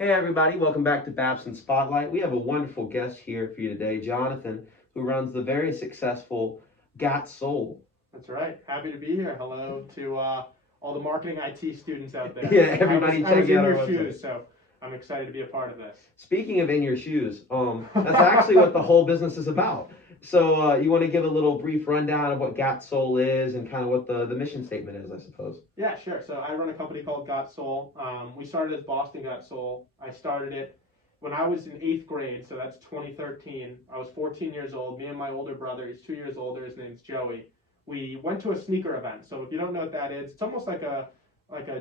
Hey everybody, welcome back to Babson Spotlight. We have a wonderful guest here for you today, Jonathan, who runs the very successful Got Soul. That's right. Happy to be here. Hello to all the marketing IT students out there. Yeah, everybody I was check in out our your website. shoes, so I'm excited to be a part of this. Speaking of in your shoes, that's actually what the whole business is about. So you want to give a little brief rundown of what Got Soul is and kind of what the mission statement is, I suppose. Yeah, sure. So I run a company called Got Soul. We started as Boston Got Soul. I started it when I was in 8th grade, so that's 2013. I was 14 years old. Me and my older brother, he's 2 years older, his name's Joey. We went to a sneaker event. So if you don't know what that is, it's almost like a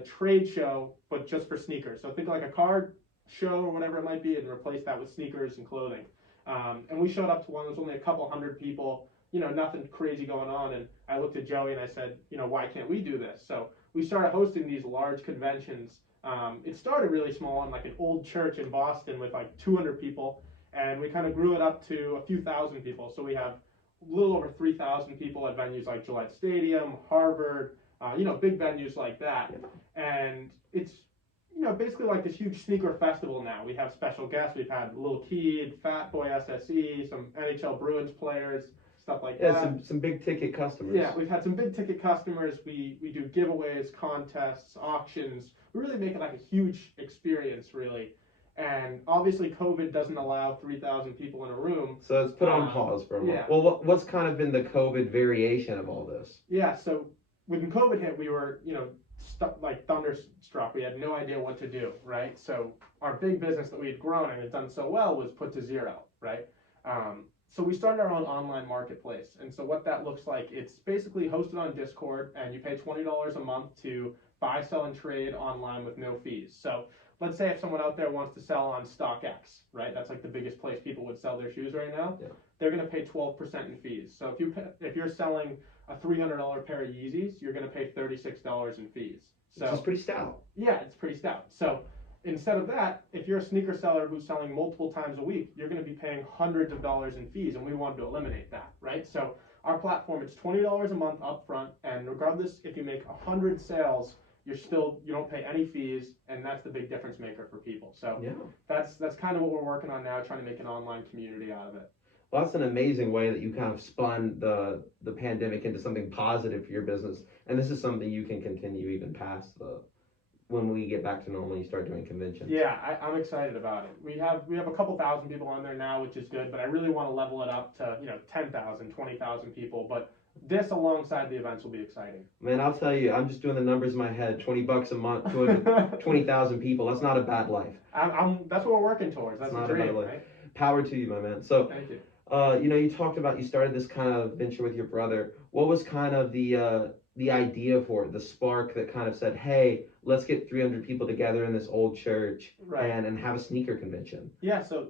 trade show, but just for sneakers. So think like a car show or whatever it might be, and replace that with sneakers and clothing. And we showed up to one. There was only a couple hundred people. Nothing crazy going on. And I looked at Joey and I said, why can't we do this? So we started hosting these large conventions. It started really small in like an old church in Boston with like 200 people, and we kind of grew it up to a few thousand people. So we have a little over 3,000 people at venues like Gillette Stadium, Harvard, big venues like that. And it's basically like this huge sneaker festival now. We have special guests. We've had Lil Keed, Fat Boy SSE, some NHL Bruins players, stuff like that. Yeah, some big ticket customers. Yeah, we've had some big ticket customers. We do giveaways, contests, auctions. We really make it like a huge experience, really. And obviously, COVID doesn't allow 3,000 people in a room. So it's put on pause for a moment. Yeah. Well, what's kind of been the COVID variation of all this? Yeah, so when COVID hit, we were, like thunderstruck. We had no idea what to do, right? So our big business that we had grown and had done so well was put to zero, right? So we started our own online marketplace. And so what that looks like, it's basically hosted on Discord, and you pay $20 a month to buy, sell, and trade online with no fees. So let's say if someone out there wants to sell on StockX, right? That's like the biggest place people would sell their shoes right now. Yeah. They're going to pay 12% in fees. So if you're selling a $300 pair of Yeezys, you're going to pay $36 in fees. So Which is pretty stout. Yeah, it's pretty stout. So instead of that, if you're a sneaker seller who's selling multiple times a week, you're going to be paying hundreds of dollars in fees, and we wanted to eliminate that, right? So our platform, it's $20 a month upfront, and regardless if you make 100 sales, you don't pay any fees, and that's the big difference maker for people. So Yeah. that's kind of what we're working on now, trying to make an online community out of it. Well, that's an amazing way that you kind of spun the pandemic into something positive for your business, and this is something you can continue even past when we get back to normal and you start doing conventions. Yeah, I'm excited about it. We have a couple thousand people on there now, which is good, but I really want to level it up to 10,000, 20,000 people. But this alongside the events will be exciting. Man, I'll tell you, I'm just doing the numbers in my head. $20 a month, 20,000 people. That's not a bad life. That's what we're working towards. That's It's not a a bad dream, life. right? Power to you, my man. So, Thank you. you talked about you started this kind of venture with your brother. What was kind of the idea for it, the spark that kind of said, hey, let's get 300 people together in this old church Right. and have a sneaker convention? Yeah, so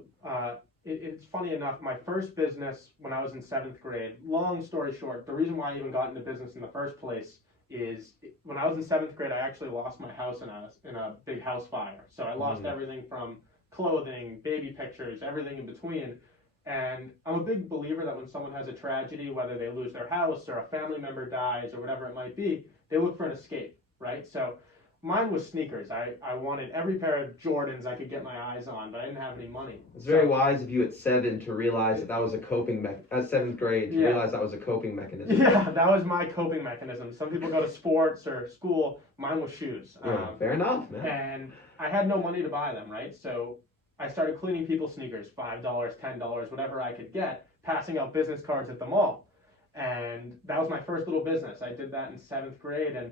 it's funny enough, my first business when I was in 7th grade, long story short, the reason why I even got into business in the first place is when I was in 7th grade, I actually lost my house in a big house fire. So I lost everything from clothing, baby pictures, everything in between. And I'm a big believer that when someone has a tragedy, whether they lose their house or a family member dies or whatever it might be, they look for an escape, right? So mine was sneakers. I wanted every pair of Jordans I could get my eyes on, but I didn't have any money. It's very wise of you at 7 to realize that was a coping at 7th grade to realize that was a coping mechanism. Yeah, that was my coping mechanism. Some people go to sports or school. Mine was shoes. Yeah, fair enough, man. And I had no money to buy them, right? So I started cleaning people's sneakers, $5, $10, whatever I could get, passing out business cards at the mall. And that was my first little business. I did that in 7th grade, and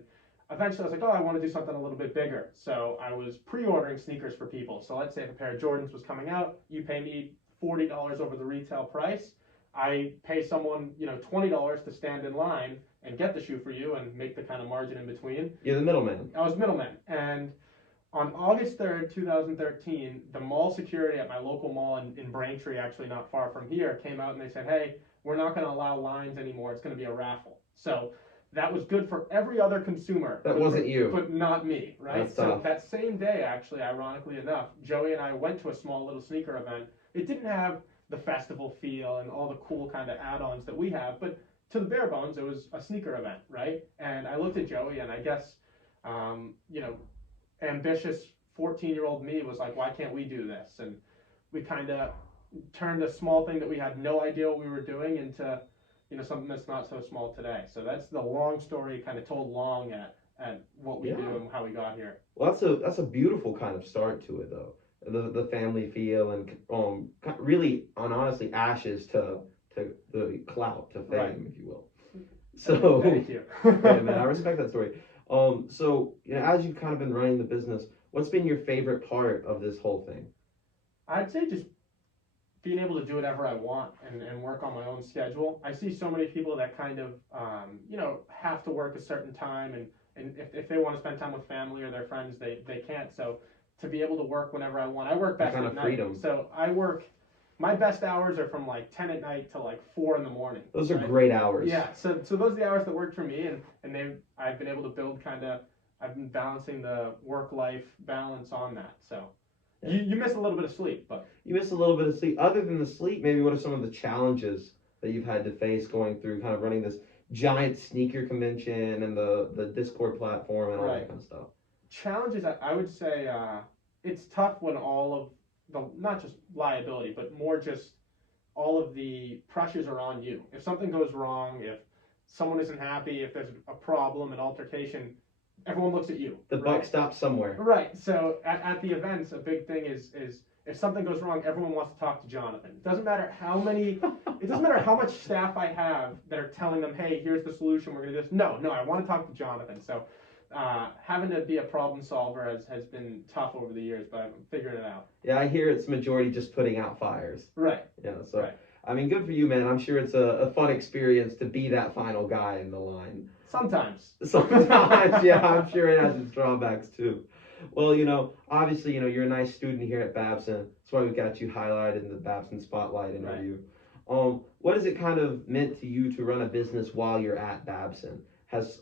eventually I was like, oh, I want to do something a little bit bigger. So I was pre-ordering sneakers for people. So let's say if a pair of Jordans was coming out, you pay me $40 over the retail price. I pay someone, $20 to stand in line and get the shoe for you and make the kind of margin in between. You're the middleman. I was middleman. And on August 3rd, 2013, the mall security at my local mall in Braintree, actually not far from here, came out and they said, hey, we're not going to allow lines anymore. It's going to be a raffle. So that was good for every other consumer. That wasn't you. But not me, right? That's so tough. that same day, actually, ironically enough, Joey and I went to a small little sneaker event. It didn't have the festival feel and all the cool kind of add-ons that we have, but to the bare bones, it was a sneaker event, right? And I looked at Joey, and I guess, ambitious 14-year-old me was like, why can't we do this? And we kind of turned a small thing that we had no idea what we were doing into, something that's not so small today. So that's the long story kind of told long at what we do and how we got here. Well, that's a beautiful kind of start to it, though. The family feel and really, honestly, ashes to the clout, to fame, Right. if you will. So, thank you. yeah, man, I respect that story. So as you've kind of been running the business, what's been your favorite part of this whole thing? I'd say just being able to do whatever I want and work on my own schedule. I see so many people that kind of, have to work a certain time, and if they want to spend time with family or their friends, they can't. So to be able to work whenever I want. I work best kind at of night. freedom. So my best hours are from like 10 at night to like 4 in the morning. Those are great hours. Yeah, so those are the hours that work for me, and I've been able to build I've been balancing the work-life balance on that. So Yeah. you miss a little bit of sleep, but You miss a little bit of sleep. Other than the sleep, maybe what are some of the challenges that you've had to face going through kind of running this giant sneaker convention and the Discord platform and all that kind of stuff? Challenges, I would say it's tough when all of the, not just liability, but more just all of the pressures are on you. If something goes wrong, if someone isn't happy, if there's a problem, an altercation, everyone looks at you. The buck stops somewhere. Right. So at the events, a big thing is if something goes wrong, everyone wants to talk to Jonathan. It doesn't matter how much staff I have that are telling them, hey, here's the solution, we're going to do this. No, I want to talk to Jonathan. So having to be a problem solver has been tough over the years, but I'm figuring it out. Yeah, I hear it's majority just putting out fires. Right. Yeah, so right. I mean, good for you, man. I'm sure it's a fun experience to be that final guy in the line. Sometimes, yeah, I'm sure it has its drawbacks too. Well, obviously, you're a nice student here at Babson. That's why we got you highlighted in the Babson Spotlight Interview. Right. What has it kind of meant to you to run a business while you're at Babson? Has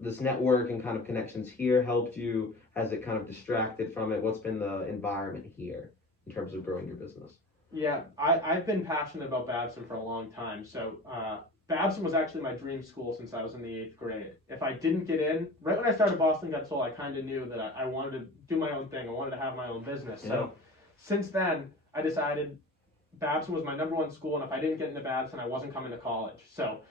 this network and kind of connections here helped you? Has it kind of distracted from it? What's been the environment here in terms of growing your business? Yeah, I've been passionate about Babson for a long time. So Babson was actually my dream school since I was in the 8th grade. If I didn't get in, right when I started Boston Gut Soul, I kind of knew that I wanted to do my own thing. I wanted to have my own business. Yeah. So since then, I decided Babson was my #1 school, and if I didn't get into Babson, I wasn't coming to college. So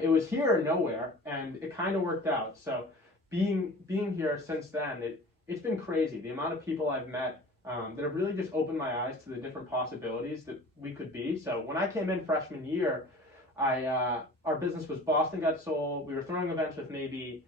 it was here or nowhere, and it kind of worked out. So being here since then, it's been crazy. The amount of people I've met that have really just opened my eyes to the different possibilities that we could be. So when I came in freshman year, our business was Boston Gut Soul. We were throwing events with maybe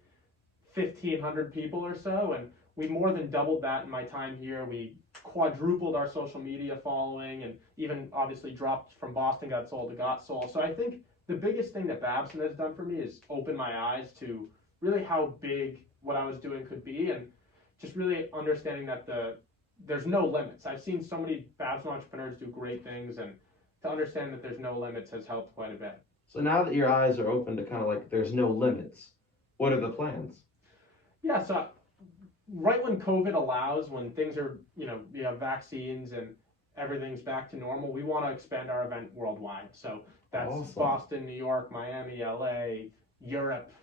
1,500 people or so, and we more than doubled that in my time here. We quadrupled our social media following, and even obviously dropped from Boston Gut Soul to Got Soul. So I think the biggest thing that Babson has done for me is open my eyes to really how big what I was doing could be, and just really understanding that there's no limits. I've seen so many Babson entrepreneurs do great things, and to understand that there's no limits has helped quite a bit. So now that your eyes are open to kind of like there's no limits, what are the plans? Yeah, so right when COVID allows, when things are, we have vaccines and everything's back to normal, we want to expand our event worldwide. So that's awesome. Boston, New York, Miami, LA, Europe,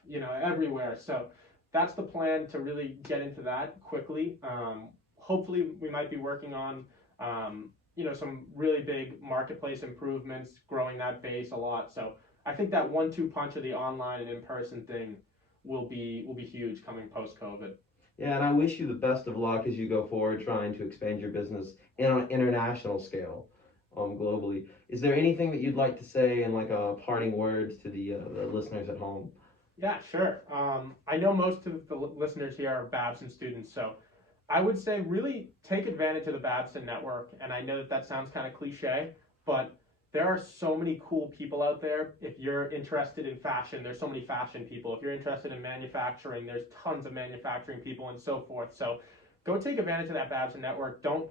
everywhere. So that's the plan, to really get into that quickly. Hopefully we might be working on some really big marketplace improvements, growing that base a lot. So I think that 1-2 punch of the online and in-person thing will be huge coming post-COVID. Yeah, and I wish you the best of luck as you go forward trying to expand your business on an international scale, globally. Is there anything that you'd like to say in like a parting words to the listeners at home? Yeah, sure. I know most of the listeners here are Babson students, so I would say really take advantage of the Babson network. And I know that sounds kind of cliche, but there are so many cool people out there. If you're interested in fashion, there's so many fashion people. If you're interested in manufacturing, there's tons of manufacturing people and so forth. So go take advantage of that Babson network. Don't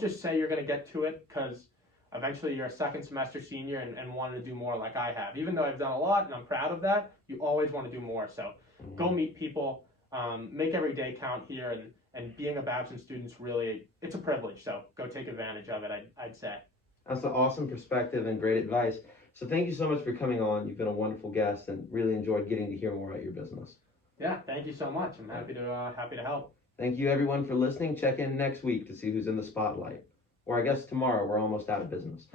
just say you're going to get to it because eventually you're a second semester senior and want to do more like I have. Even though I've done a lot and I'm proud of that, you always want to do more. So go meet people, make every day count here, and being a Babson student is really, it's a privilege. So go take advantage of it, I'd say. That's an awesome perspective and great advice. So thank you so much for coming on. You've been a wonderful guest and really enjoyed getting to hear more about your business. Yeah, thank you so much. I'm happy to help. Thank you everyone for listening. Check in next week to see who's in the spotlight. Or I guess tomorrow, we're almost out of business.